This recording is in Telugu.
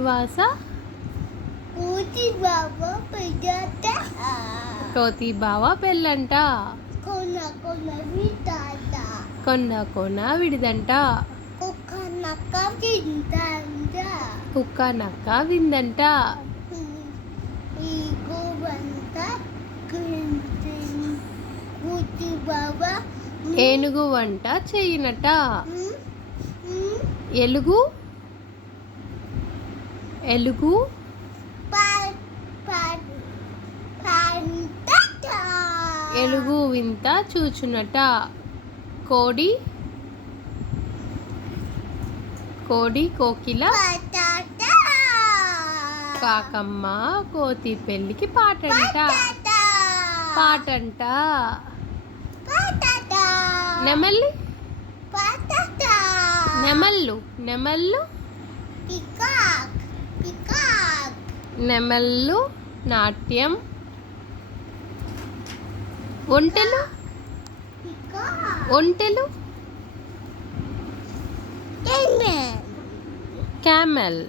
శ్రీనివాస కోతి బావ పెద్దట కోతి బావ పెళ్ళంట కొన కొన వితాత కొన్న కొన విడిదంట కుక్క నక్క తింటాంట కుక్క నక్క విందంట ఈ గోవంత కోతి బావ ఏనుగు వంట చెయ్యనట ఎలుగు ఎలుగు ఎలుగు వింత చూచునట కోడి కోడి కోకిల కాకమ్మ కోతి పెళ్ళికి పాటంట పాటంట నెమల్లి నెమళ్ళు నెమళ్ళు నెమళ్ళు నాట్యం ఒంటెలు ఒంటెలు క్యామెల్